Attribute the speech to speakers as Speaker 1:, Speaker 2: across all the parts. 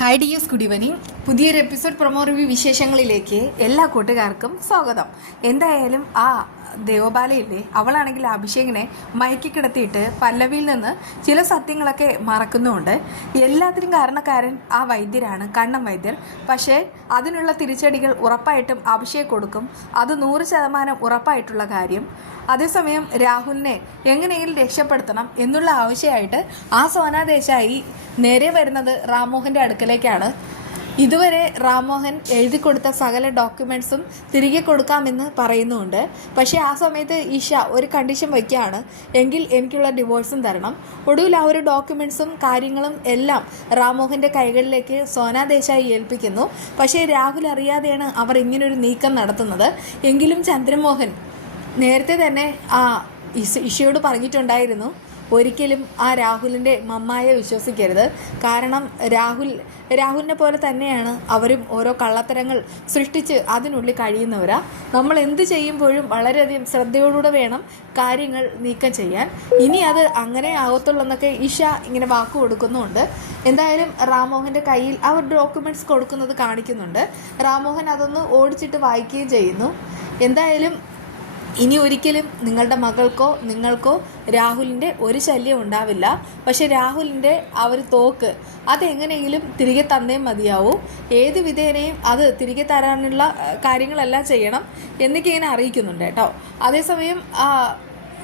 Speaker 1: Hi dudes good evening പുതിയൊരു episode promo review വിശേഷങ്ങളിലേക്ക് എല്ലാ കൂട്ടുകാർക്കും സ്വാഗതം. എന്തായാലും ആ ദേവബാലയില്ലേ അവളാണെങ്കിൽ അഭിഷേകിനെ മയക്കി കിടത്തിയിട്ട് പല്ലവിയിൽ നിന്ന് ചില സത്യങ്ങളൊക്കെ മറക്കുന്നുമുണ്ട്. എല്ലാത്തിനും കാരണക്കാരൻ ആ വൈദ്യരാണ് കണ്ണൻ വൈദ്യർ. പക്ഷേ അതിനുള്ള തിരിച്ചടികൾ ഉറപ്പായിട്ടും അഭിഷേക് കൊടുക്കും. അത് നൂറ് ശതമാനം ഉറപ്പായിട്ടുള്ള കാര്യം. അതേസമയം രാഹുലിനെ എങ്ങനെയെങ്കിലും രക്ഷപ്പെടുത്തണം എന്നുള്ള ആവശ്യമായിട്ട് ആ സോനാദേശായി നേരെ വരുന്നത് റാംമോഹന്റെ അടുക്കലേക്കാണ്. ഇതുവരെ റാംമോഹൻ എഴുതി കൊടുത്ത സകല ഡോക്യുമെന്റ്സും തിരികെ കൊടുക്കാമെന്ന് പറയുന്നുണ്ട്. പക്ഷേ ആ സമയത്ത് ഈഷ ഒരു കണ്ടീഷൻ വയ്ക്കുകയാണ്. എങ്കിൽ എനിക്കുള്ള ഡിവോഴ്സും തരണം. ഒടുവിൽ ആ ഒരു ഡോക്യുമെന്റ്സും കാര്യങ്ങളും എല്ലാം റാംമോഹന്റെ കൈകളിലേക്ക് സോനാ ദേശായി ഏൽപ്പിക്കുന്നു. പക്ഷേ രാഹുൽ അറിയാതെയാണ് അവർ ഇങ്ങനൊരു നീക്കം നടത്തുന്നത്. എങ്കിലും ചന്ദ്രമോഹൻ നേരത്തെ തന്നെ ആ ഇഷയോട് പറഞ്ഞിട്ടുണ്ടായിരുന്നു ഒരിക്കലും ആ രാഹുലിന്റെ മമ്മായെ വിശ്വസിക്കരുത്. കാരണം രാഹുൽ രാഹുലിനെ പോലെ തന്നെയാണ് അവരും ഓരോ കള്ളത്തരങ്ങൾ സൃഷ്ടിച്ച് അതിനുള്ളിൽ കഴിയുന്നവരാ. നമ്മൾ എന്ത് ചെയ്യുമ്പോഴും വളരെയധികം ശ്രദ്ധയോടുകൂടെ വേണം കാര്യങ്ങൾ നീക്കം ചെയ്യാൻ. ഇനി അത് അങ്ങനെ ആകത്തുള്ളൂ എന്നൊക്കെ ഇഷ ഇങ്ങനെ വാക്ക് കൊടുക്കുന്നുണ്ട്. എന്തായാലും റാമോഹന്റെ കയ്യിൽ അവർ ഡോക്യുമെന്റ്സ് കൊടുക്കുന്നത് കാണിക്കുന്നുണ്ട്. റാമോഹൻ അതൊന്ന് ഓടിച്ചിട്ട് വായിക്കുകയും ചെയ്യുന്നു. എന്തായാലും ഇനി ഒരിക്കലും നിങ്ങളുടെ മകൾക്കോ നിങ്ങൾക്കോ രാഹുലിന്റെ ഒരു ശല്യം ഉണ്ടാവില്ല. പക്ഷെ രാഹുലിന്റെ ആ ഒരു തോക്ക് അതെങ്ങനെയെങ്കിലും തിരികെ തന്നേ മതിയാവൂ. ഏത് വിധേനയും അത് തിരികെ തരാനുള്ള കാര്യങ്ങളെല്ലാം ചെയ്യണം എന്നൊക്കെ ഇങ്ങനെ അറിയിക്കുന്നുണ്ട് കേട്ടോ. അതേസമയം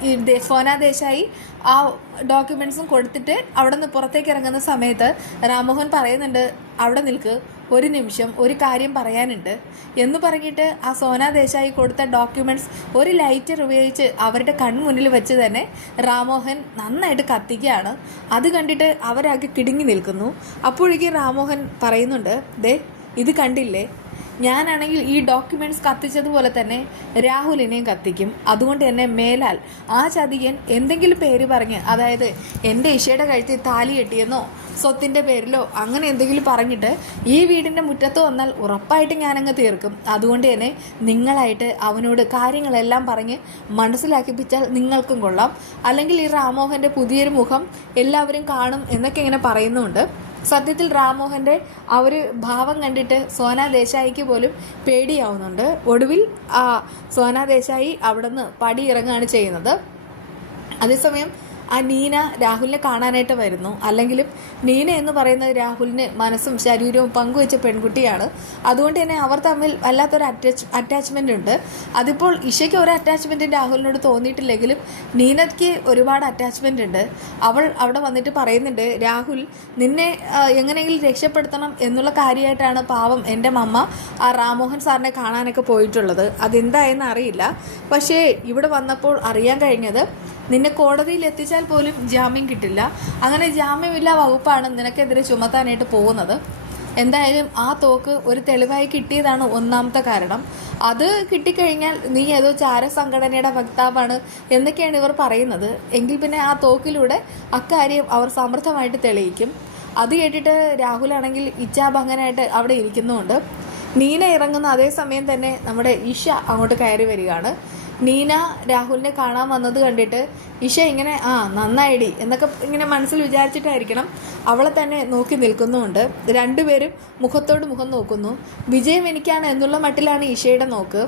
Speaker 1: ഈ ദേ- ദേശായി ആ ഡോക്യുമെൻസും കൊടുത്തിട്ട് അവിടെ നിന്ന് പുറത്തേക്ക് ഇറങ്ങുന്ന സമയത്ത് രാമോഹൻ പറയുന്നുണ്ട് അവിടെ നിൽക്ക് ഒരു നിമിഷം ഒരു കാര്യം പറയാനുണ്ട്. എന്ന് പറഞ്ഞിട്ട് ആ സോന ദേശായി കൊടുത്ത ഡോക്യുമെന്റ്സ് ഒരു ലൈറ്റർ ഉപയോഗിച്ച് അവരുടെ കൺമുന്നിൽ വെച്ച് തന്നെ രാമോഹൻ നന്നായിട്ട് കത്തിക്കുകയാണ്. അത് കണ്ടിട്ട് അവരാകെ കിടുങ്ങി നിൽക്കുന്നു. അപ്പോഴേക്കും രാമോഹൻ പറയുന്നുണ്ട് ദേ ഇത് കണ്ടില്ലേ? ഞാനാണെങ്കിൽ ഈ ഡോക്യുമെന്റ്സ് കത്തിച്ചതുപോലെ തന്നെ രാഹുലിനെയും കത്തിക്കും. അതുകൊണ്ട് തന്നെ മേലാൽ ആ ചതിയൻ എന്തെങ്കിലും പേര് പറഞ്ഞ് അതായത് എന്റെ ഇഷയുടെ കഴുത്തിൽ താലി കെട്ടിയെന്നോ സ്വത്തിന്റെ പേരിലോ അങ്ങനെ എന്തെങ്കിലും പറഞ്ഞിട്ട് ഈ വീടിന്റെ മുറ്റത്ത് വന്നാൽ ഉറപ്പായിട്ട് ഞാനങ്ങ് തീർക്കും. അതുകൊണ്ട് തന്നെ നിങ്ങളായിട്ട് അവനോട് കാര്യങ്ങളെല്ലാം പറഞ്ഞ് മനസ്സിലാക്കിപ്പിച്ചാൽ നിങ്ങൾക്കും കൊള്ളാം. അല്ലെങ്കിൽ ഈ റാമോഹന്റെ പുതിയൊരു മുഖം എല്ലാവരും കാണും എന്നൊക്കെ ഇങ്ങനെ പറയുന്നുണ്ട്. സത്യത്തിൽ റാമോഹന്റെ ആ ഒരു ഭാവം കണ്ടിട്ട് സോന ദേശായിക്ക് പോലും പേടിയാവുന്നുണ്ട്. ഒടുവിൽ ആ സോന ദേശായി അവിടെ നിന്ന് ഇറങ്ങുകയാണ് ചെയ്യുന്നത്. അതേസമയം ആ നീന രാഹുലിനെ കാണാനായിട്ട് വരുന്നു. അല്ലെങ്കിലും നീന എന്ന് പറയുന്നത് രാഹുലിന് മനസ്സും ശരീരവും പങ്കുവെച്ച പെൺകുട്ടിയാണ്. അതുകൊണ്ട് തന്നെ അവർ തമ്മിൽ വല്ലാത്തൊരു അറ്റാച്ച് അറ്റാച്ച്മെന്റ് ഉണ്ട്. അതിപ്പോൾ ഇഷയ്ക്ക് ഒരു അറ്റാച്ച്മെന്റും രാഹുലിനോട് തോന്നിയിട്ടില്ലെങ്കിലും നീനയ്ക്ക് ഒരുപാട് അറ്റാച്ച്മെന്റ് ഉണ്ട്. അവൾ അവിടെ വന്നിട്ട് പറയുന്നുണ്ട് രാഹുൽ നിന്നെ എങ്ങനെയെങ്കിലും രക്ഷപ്പെടുത്തണം എന്നുള്ള കാര്യമായിട്ടാണ് പാവം എന്റെ മമ്മ ആ റാമോഹൻ സാറിനെ കാണാനൊക്കെ പോയിട്ടുള്ളത്. അതെന്തായെന്ന് അറിയില്ല. പക്ഷേ ഇവിടെ വന്നപ്പോൾ അറിയാൻ കഴിഞ്ഞത് നിന്നെ കോടതിയിൽ എത്തിച്ചാൽ പോലും ജാമ്യം കിട്ടില്ല. അങ്ങനെ ജാമ്യമില്ലാ വകുപ്പാണ് നിനക്കെതിരെ ചുമത്താനായിട്ട് പോകുന്നത്. എന്തായാലും ആ തോക്ക് ഒരു തെളിവായി കിട്ടിയതാണ് ഒന്നാമത്തെ കാരണം. അത് കിട്ടിക്കഴിഞ്ഞാൽ നീ ഏതോ ചാരസംഘടനയുടെ വക്താവാണ് എന്നൊക്കെയാണ് ഇവർ പറയുന്നത്. എങ്കിൽ പിന്നെ ആ തോക്കിലൂടെ അക്കാര്യം അവർ സമൃദ്ധമായിട്ട് തെളിയിക്കും. അത് കേട്ടിട്ട് രാഹുലാണെങ്കിൽ ഇച്ഛാഭംഗനായിട്ട് അവിടെ ഇരിക്കുന്നുമുണ്ട്. നീന ഇറങ്ങുന്ന അതേ സമയം തന്നെ നമ്മുടെ ഇഷ അങ്ങോട്ട് കയറി വരികയാണ്. നീന രാഹുലിനെ കാണാൻ വന്നത് കണ്ടിട്ട് ഇഷ ഇങ്ങനെ ആ നന്നായിടി എന്നൊക്കെ ഇങ്ങനെ മനസ്സിൽ വിചാരിച്ചിട്ടായിരിക്കണം അവളെ തന്നെ നോക്കി നിൽക്കുന്നുമുണ്ട്. രണ്ടുപേരും മുഖത്തോട് മുഖം നോക്കുന്നു. വിജയം എനിക്കാണ് എന്നുള്ള മട്ടിലാണ് ഇഷയുടെ നോക്ക്.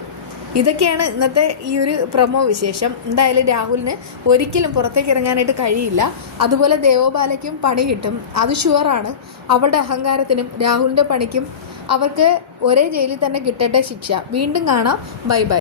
Speaker 1: ഇതൊക്കെയാണ് ഇന്നത്തെ ഈ ഒരു പ്രമോ വിശേഷം. എന്തായാലും രാഹുലിന് ഒരിക്കലും പുറത്തേക്ക് ഇറങ്ങാനായിട്ട് കഴിയില്ല. അതുപോലെ ദേവോപാലയ്ക്കും പണി കിട്ടും. അത് ഷുവറാണ്. അവളുടെ അഹങ്കാരത്തിനും രാഹുലിന്റെ പണിക്കും അവർക്ക് ഒരേ ജയിലിൽ തന്നെ കിട്ടട്ടെ ശിക്ഷ. വീണ്ടും കാണാം. Bye bye.